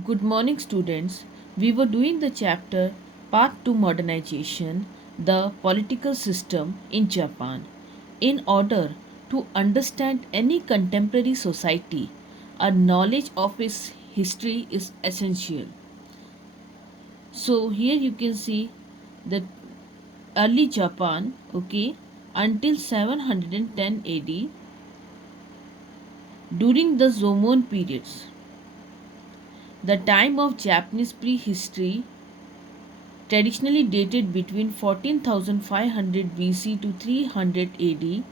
Good morning, students. We were doing the chapter Path to Modernization, the political system in Japan. In order to understand any contemporary society, a knowledge of its history is essential. So, here you can see that early Japan, okay, until 710 AD, during the Zomon periods, the time of Japanese prehistory traditionally dated between 14,500 BC to 300 AD.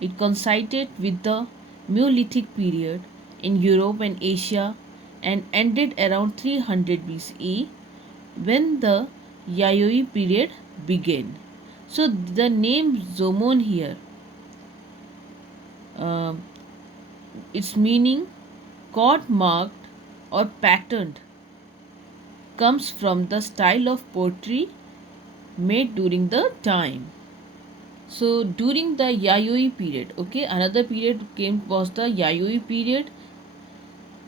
It coincided with the Neolithic period in Europe and Asia and ended around 300 BCE when the Yayoi period began. So the name Zomon here, uh, its meaning chord marked or patterned, comes from the style of poetry made during the time. So during the Yayoi period, okay, another period came was the Yayoi period.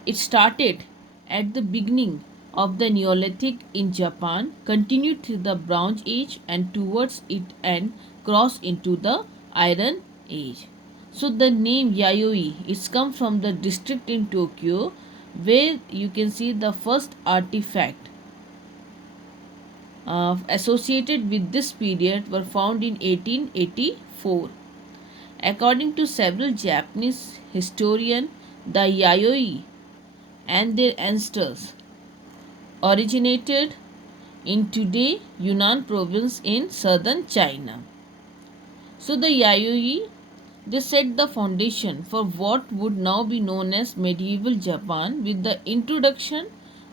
It started at the beginning of the Neolithic in Japan, continued to the Bronze Age, and towards its end crossed into the Iron Age. So the name Yayoi is come from the district in Tokyo where you can see the first artifact associated with this period were found in 1884. According to several Japanese historians, the Yayoi and their ancestors originated in today Yunnan province in southern China. So the Yayoi, they set the foundation for what would now be known as medieval Japan with the introduction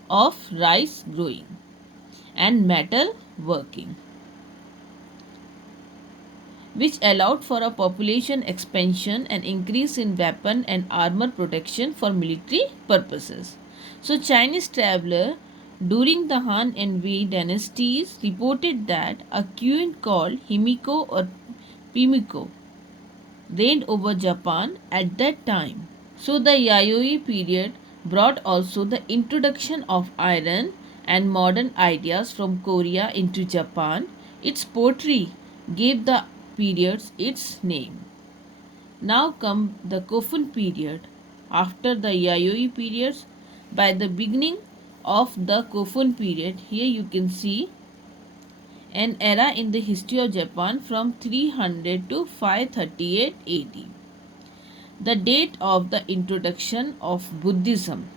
of rice growing and metal working, which allowed for a population expansion and increase in weapon and armor protection for military purposes. So Chinese traveler during the Han and Wei dynasties reported that a queen called Himiko or Pimiko reigned over Japan at that time. So the Yayoi period brought also the introduction of iron and modern ideas from Korea into Japan. Its poetry gave the periods its name. Now come the Kofun period. After the Yayoi periods, by the beginning of the Kofun period, here you can see an era in the history of Japan from 300 to 538 AD. The date of the introduction of Buddhism,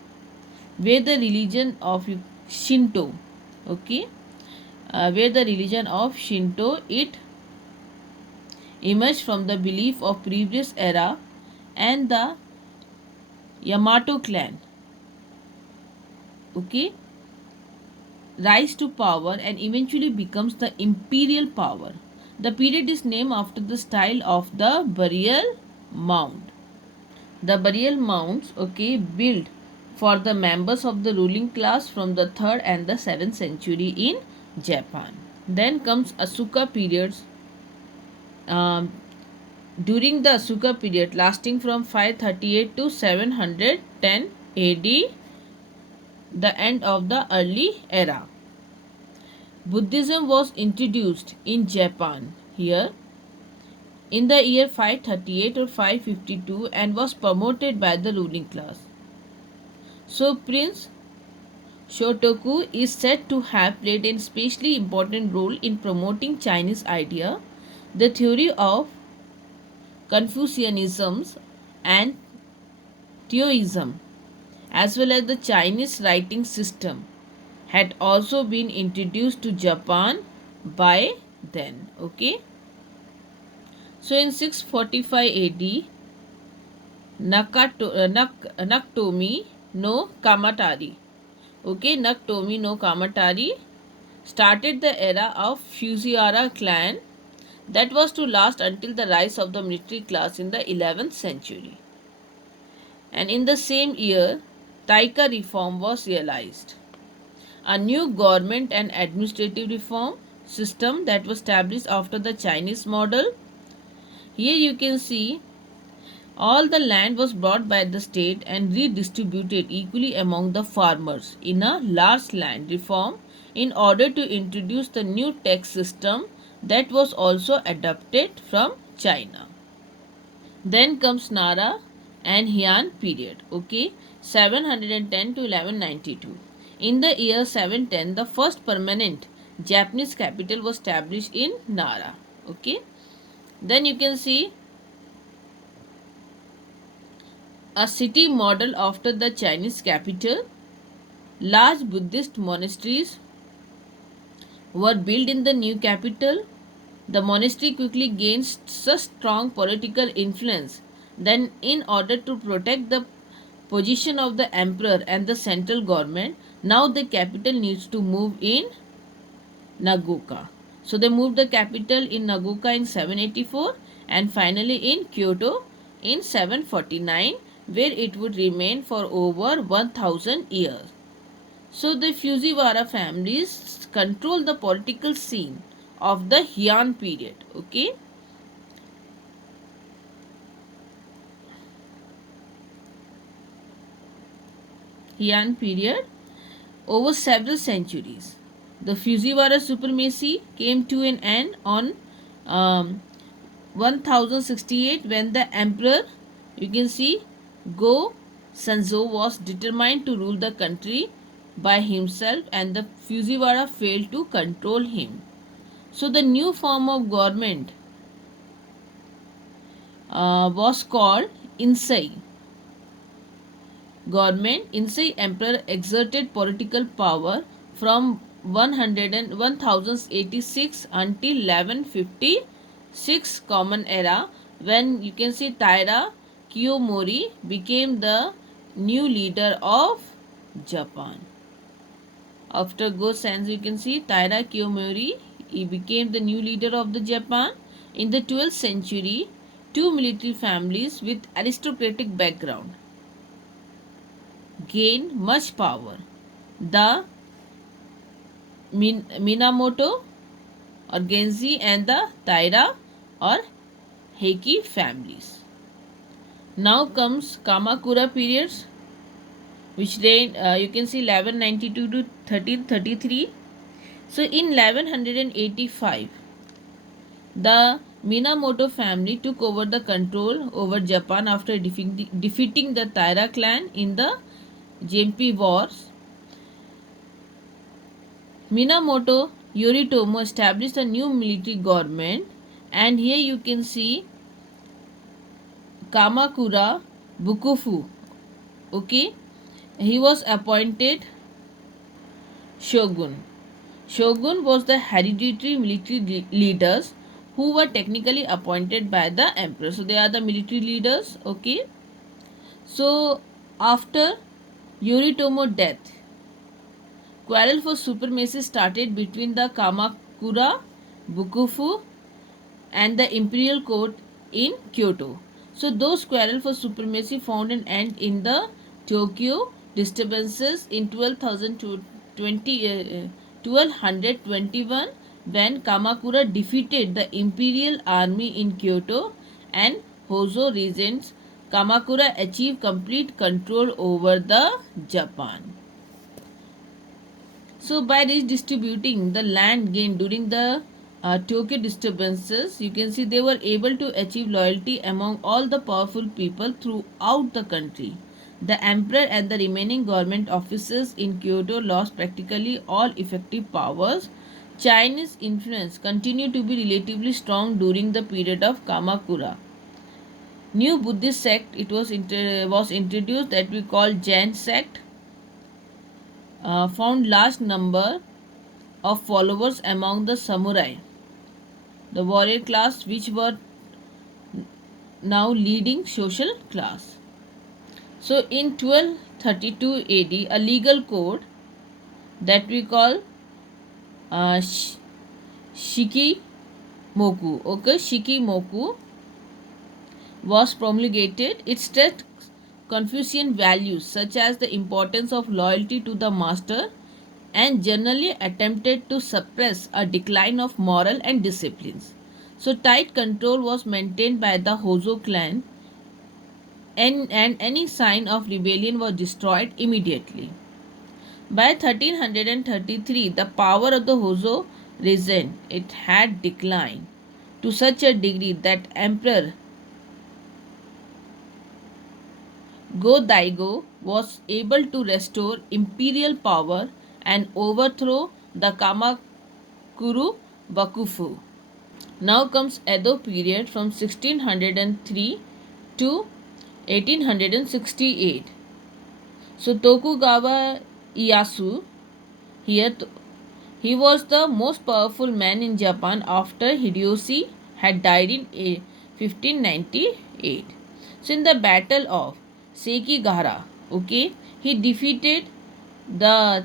where the religion of Shinto, okay, where the religion of Shinto, it emerged from the belief of previous era and the Yamato clan, okay, rise to power and eventually becomes the imperial power. The period is named after the style of the burial mound. The burial mounds, okay, built for the members of the ruling class from the 3rd and the 7th century in Japan. Then comes Asuka periods. Um, During the Asuka period lasting from 538 to 710 AD, the end of the early era, Buddhism was introduced in Japan here in the year 538 or 552 and was promoted by the ruling class. So Prince Shotoku is said to have played an especially important role in promoting Chinese idea, the theory of Confucianism and Taoism, as well as the Chinese writing system, had also been introduced to Japan by then. Okay. So in 645 AD, Nakatomi no Kamatari, okay, Nakatomi no Kamatari started the era of Fujiwara clan that was to last until the rise of the military class in the 11th century. And in the same year, Taika reform was realized. A new government and administrative reform system that was established after the Chinese model. Here you can see All the land was bought by the state and redistributed equally among the farmers in a large land reform in order to introduce the new tax system that was also adopted from China. Then comes Nara and Heian period, okay, 710 to 1192. In the year 710, the first permanent Japanese capital was established in Nara, okay. Then you can see a city model after the Chinese capital. Large Buddhist monasteries were built in the new capital. The monastery quickly gained such strong political influence that in order to protect the position of the emperor and the central government, now the capital needs to move in Nagoka. So they moved the capital in Nagoka in 784 and finally in Kyoto in 749, where it would remain for over 1000 years. So the Fujiwara families control the political scene of the Heian period. Okay. Heian period over several centuries. The Fujiwara supremacy came to an end on 1068 when the emperor, you can see, Go Sanzo was determined to rule the country by himself and the Fujiwara failed to control him. So the new form of government was called Insei government. Insei emperor exerted political power from 1086 until 1156 Common Era, when you can see Taira Kiyomori became the new leader of Japan. After Go Sanzo, you can see Taira Kiyomori, he became the new leader of the Japan. In the 12th century, two military families with aristocratic background gained much power. The Minamoto or Genji and the Taira or Heiki families. Now comes Kamakura periods, which reigned, you can see 1192 to 1333. So in 1185, the Minamoto family took over the control over Japan after defeating the Taira clan in the Genpei Wars. Minamoto Yoritomo established a new military government, and here you can see Kamakura Bukufu. Okay, he was appointed shogun. Shogun was the hereditary military leaders who were technically appointed by the emperor. So they are the military leaders. Okay. So after Yoritomo death, quarrel for supremacy started between the Kamakura Bukufu and the imperial court in Kyoto. So those quarrel for supremacy found an end in the Tokyo disturbances in 1221 when Kamakura defeated the imperial army in Kyoto and Hozo regions. Kamakura achieved complete control over the Japan. So by redistributing the land gained during the Tokyo disturbances, you can see they were able to achieve loyalty among all the powerful people throughout the country. The emperor and the remaining government officers in Kyoto lost practically all effective powers. Chinese influence continued to be relatively strong during the period of Kamakura. New Buddhist sect was introduced that we call Jain sect. Found large number of followers among the samurai, the warrior class, which were now leading social class. So in 1232 AD, a legal code that we call Shikimoku, okay, Shikimoku was promulgated. It stressed Confucian values such as the importance of loyalty to the master and generally attempted to suppress a decline of moral and disciplines. So tight control was maintained by the Hozo clan and any sign of rebellion was destroyed immediately. By 1333, the power of the Hozo regent it had declined to such a degree that Emperor Go-Daigo was able to restore imperial power and overthrow the Kamakura Bakufu. Now comes Edo period from 1603 to 1868. So Tokugawa Ieyasu here he was the most powerful man in Japan after Hideyoshi had died in 1598. So in the battle of Sekigahara, okay, he defeated the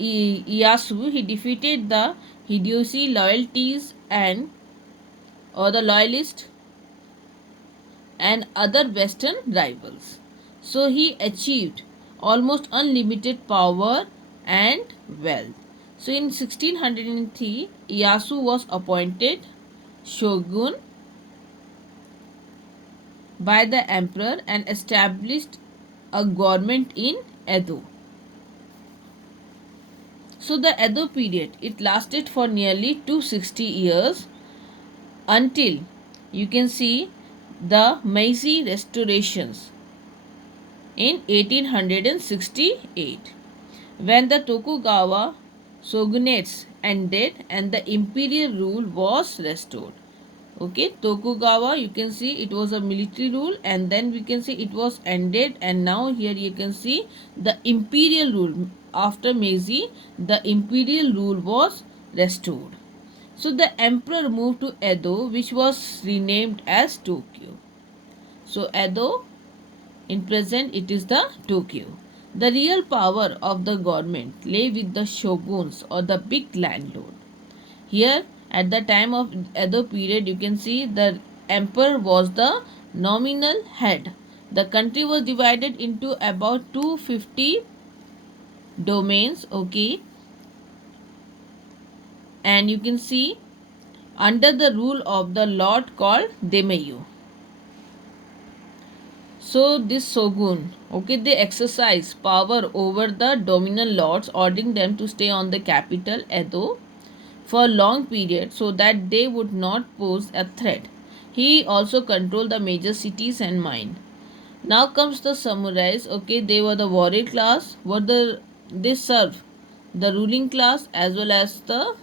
Ieyasu. He defeated the Hideyoshi loyalties and or the loyalists and other Western rivals. So he achieved almost unlimited power and wealth. So in 1603, Ieyasu was appointed shogun by the emperor and established a government in Edo. So the Edo period, it lasted for nearly 260 years until you can see the Meiji restorations in 1868, when the Tokugawa shogunates ended and the imperial rule was restored. Okay, Tokugawa, you can see it was a military rule, and then we can see it was ended, and now here you can see the imperial rule. After Meiji, the imperial rule was restored. So the emperor moved to Edo, which was renamed as Tokyo. So Edo, in present, it is the Tokyo. The real power of the government lay with the shoguns or the big landlord. Here, at the time of Edo period, you can see the emperor was the nominal head. The country was divided into about 250 domains, okay, and you can see under the rule of the lord called daimyo. So this shogun, okay, they exercise power over the dominant lords, ordering them to stay on the capital Edo for a long period so that they would not pose a threat. He also controlled the major cities and mine. Now comes the samurais. Okay, they were the warrior class. They serve the ruling class as well as the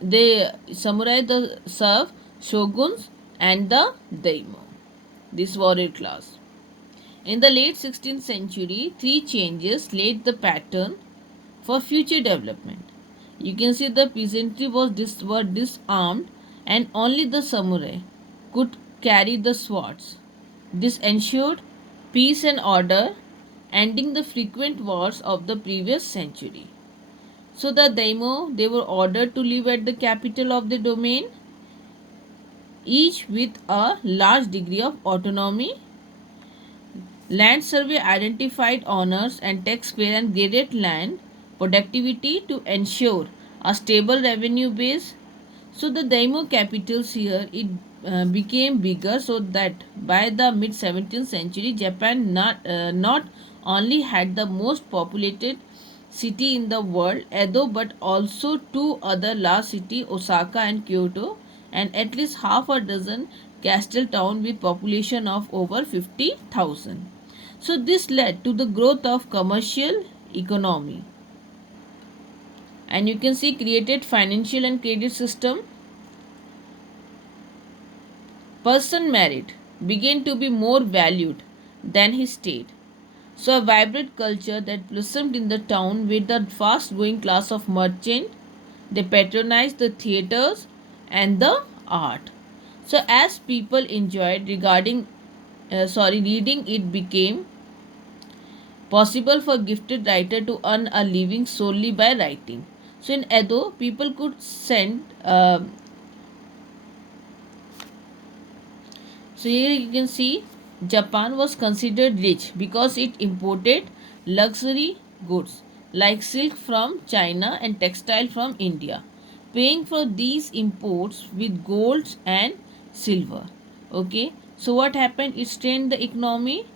they samurai the serve shoguns and the daimyo. This warrior class. In the late 16th century, three changes laid the pattern for future development. You can see the peasantry were disarmed and only the samurai could carry the swords. This ensured peace and order, ending the frequent wars of the previous century. So the daimyo, they were ordered to live at the capital of the domain, each with a large degree of autonomy. Land survey identified owners and taxpayer and graded land productivity to ensure a stable revenue base. So the daimyo capitals here it became bigger, so that by the mid 17th century Japan not only had the most populated city in the world Edo, but also two other large cities Osaka and Kyoto, and at least half a dozen castle towns with population of over 50,000. So this led to the growth of commercial economy, and you can see created financial and credit system. Person merit began to be more valued than his state. So a vibrant culture that blossomed in the town with the fast growing class of merchant. They patronized the theatres and the art. So as people enjoyed reading, it became possible for gifted writer to earn a living solely by writing. So in Edo, people could send. So here you can see Japan was considered rich because it imported luxury goods like silk from China and textile from India, paying for these imports with gold and silver. Okay, So what happened? It strained the economy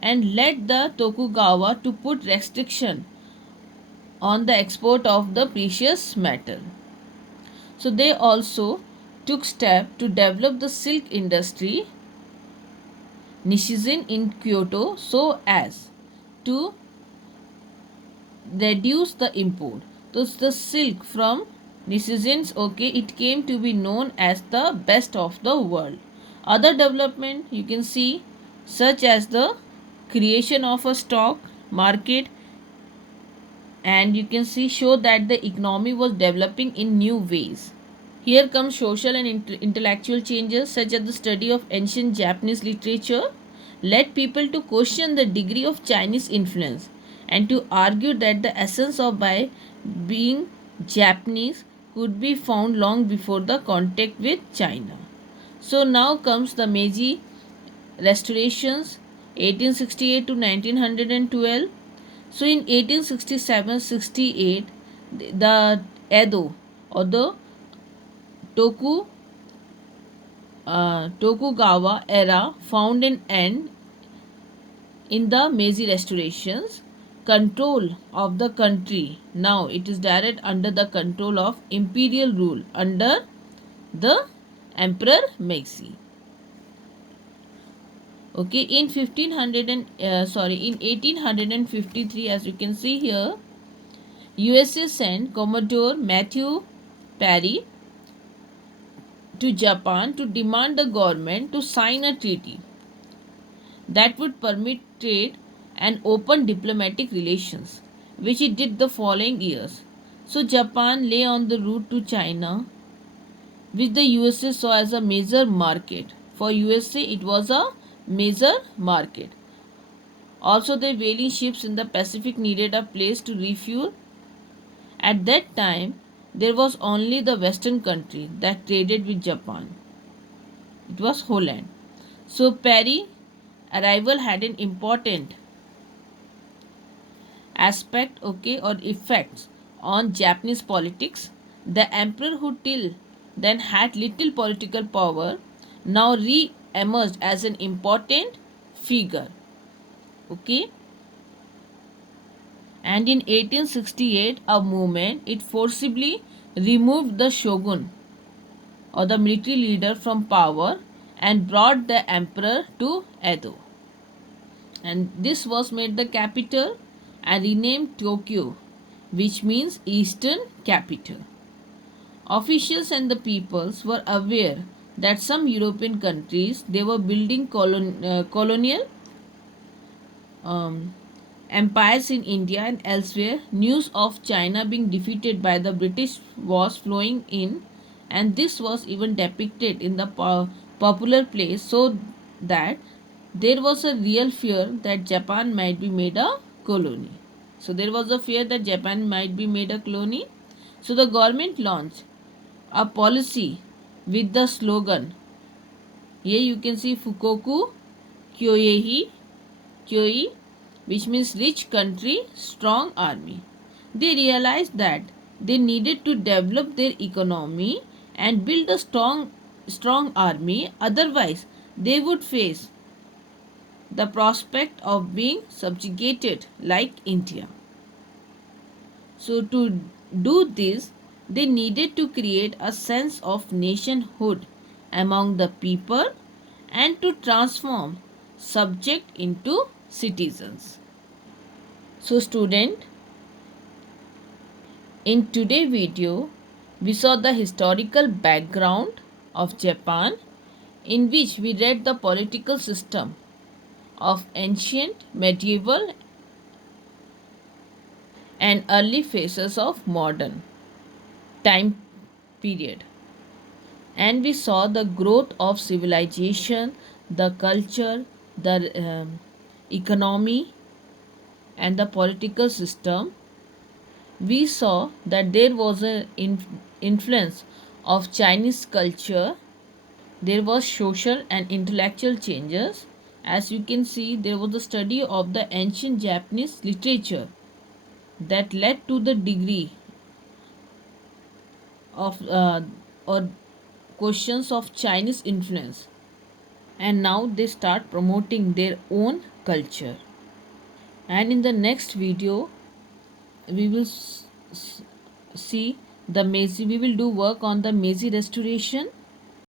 and led the Tokugawa to put restriction on the export of the precious metal. So they also took step to develop the silk industry Nishizen in Kyoto so as to reduce the import. So the silk from Nishizen's it came to be known as the best of the world. Other development you can see such as the creation of a stock market, and you can see show that the economy was developing in new ways. Here comes social and intellectual changes such as the study of ancient Japanese literature led people to question the degree of Chinese influence and to argue that the essence of by being Japanese could be found long before the contact with China. So now comes the Meiji restorations 1868 to 1912. So in 1867-68 the Edo or the Toku Tokugawa era found an end in the Meiji restorations. Control of the country now it is direct under the control of imperial rule under the Emperor Meiji. Okay, in 1853, as you can see here, USA sent Commodore Matthew Perry to Japan to demand the government to sign a treaty that would permit trade and open diplomatic relations, which it did the following years. So Japan lay on the route to China, which the USA saw as a major market. For USA, it was a major market. Also, the whaling ships in the Pacific needed a place to refuel. At that time, there was only the Western country that traded with Japan. It was Holland. So Perry arrival had an important aspect or effects on Japanese politics. The emperor who till then had little political power now re-emerged as an important figure. Okay. And in 1868 a movement it forcibly removed the shogun or the military leader from power and brought the emperor to Edo. And this was made the capital and renamed Tokyo, which means Eastern Capital. Officials and the peoples were aware that some European countries they were building colonial empires in India and elsewhere. News of China being defeated by the British was flowing in, and this was even depicted in the popular plays, so that there was a real fear that Japan might be made a colony. So there was a fear that Japan might be made a colony. So the government launched a policy with the slogan. Here you can see Fukoku Kyoei, Kyoi, which means rich country, strong army. They realized that they needed to develop their economy and build a strong army, otherwise they would face the prospect of being subjugated like India. So to do this, they needed to create a sense of nationhood among the people and to transform subject into citizens. So student, in today's video, we saw the historical background of Japan, in which we read the political system of ancient, medieval and early phases of modern time period. And we saw the growth of civilization, the culture, the economy and the political system. We saw that there was an influence of Chinese culture. There was social and intellectual changes. As you can see, there was the study of the ancient Japanese literature that led to the degree of or questions of Chinese influence. and now they start promoting their own culture. And in the next video we will see the Meiji. We will do work on the Meiji restoration